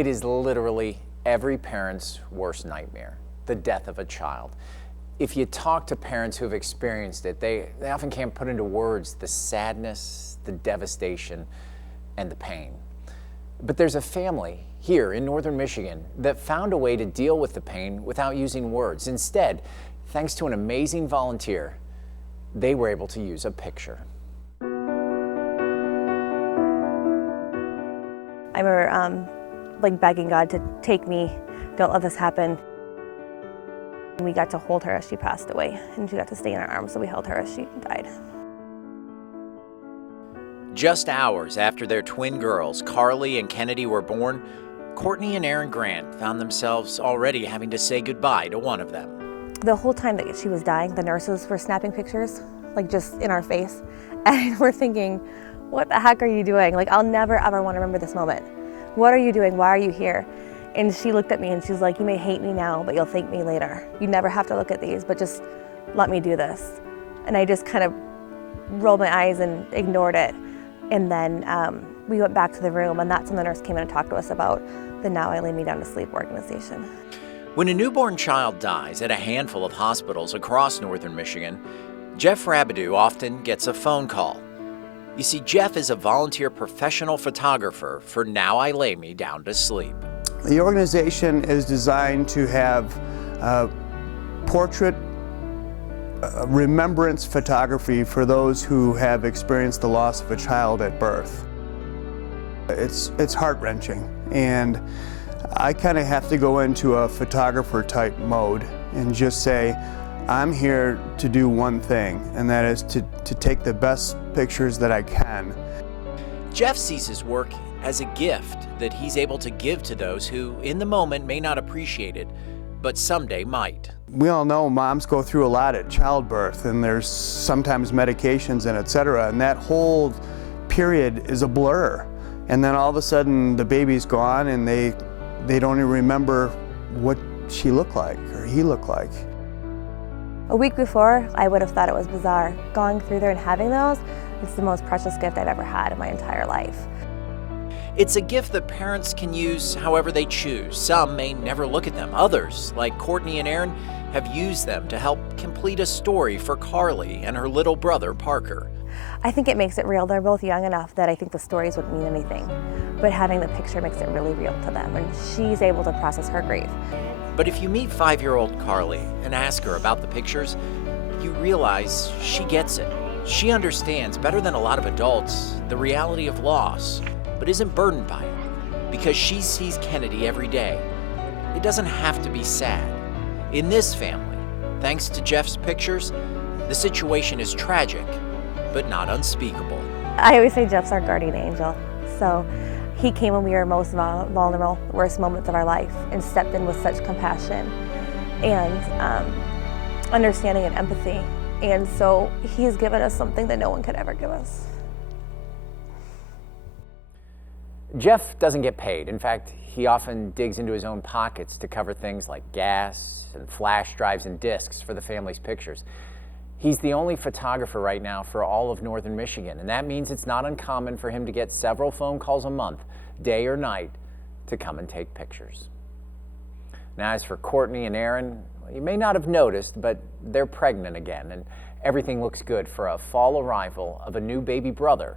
It is literally every parent's worst nightmare, the death of a child. If you talk to parents who have experienced it, they often can't put into words the sadness, the devastation, and the pain. But there's a family here in northern Michigan that found a way to deal with the pain without using words. Instead, thanks to an amazing volunteer, they were able to use a picture. I remember begging God to take me, don't let this happen. And we got to hold her as she passed away, and she got to stay in our arms, so we held her as she died. Just hours after their twin girls, Carly and Kennedy, were born, Courtney and Aaron Grant found themselves already having to say goodbye to one of them. The whole time that she was dying, the nurses were snapping pictures, just in our face. And we're thinking, what the heck are you doing? I'll never ever want to remember this moment. What are you doing? Why are you here? And she looked at me and she's like, you may hate me now, but you'll thank me later. You never have to look at these, but just let me do this. And I just kind of rolled my eyes and ignored it. And then we went back to the room, and that's when the nurse came in and talked to us about the Now I Lay Me Down to Sleep organization. When a newborn child dies at a handful of hospitals across northern Michigan, Jeff Rabideau often gets a phone call. You see, Jeff is a volunteer professional photographer for Now I Lay Me Down to Sleep. The organization is designed to have portrait remembrance photography for those who have experienced the loss of a child at birth. It's heart-wrenching, and I kind of have to go into a photographer type mode and just say, I'm here to do one thing, and that is to take the best pictures that I can. Jeff sees his work as a gift that he's able to give to those who, in the moment, may not appreciate it, but someday might. We all know moms go through a lot at childbirth, and there's sometimes medications and etc. And that whole period is a blur. And then all of a sudden the baby's gone, and they don't even remember what she looked like or he looked like. A week before, I would have thought it was bizarre. Going through there and having those, it's the most precious gift I've ever had in my entire life. It's a gift that parents can use however they choose. Some may never look at them. Others, like Courtney and Aaron, have used them to help complete a story for Carly and her little brother, Parker. I think it makes it real. They're both young enough that I think the stories wouldn't mean anything. But having the picture makes it really real to them, and she's able to process her grief. But if you meet 5-year-old Carly and ask her about the pictures, you realize she gets it. She understands better than a lot of adults the reality of loss, but isn't burdened by it because she sees Kennedy every day. It doesn't have to be sad. In this family, thanks to Jeff's pictures, the situation is tragic, but not unspeakable. I always say Jeff's our guardian angel. So he came when we were most vulnerable, the worst moments of our life, and stepped in with such compassion and understanding and empathy. And so he's given us something that no one could ever give us. Jeff doesn't get paid. In fact, he often digs into his own pockets to cover things like gas and flash drives and discs for the family's pictures. He's the only photographer right now for all of northern Michigan, and that means it's not uncommon for him to get several phone calls a month, day or night, to come and take pictures. Now, as for Courtney and Aaron, you may not have noticed, but they're pregnant again, and everything looks good for a fall arrival of a new baby brother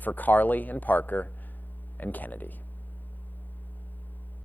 for Carly and Parker and Kennedy.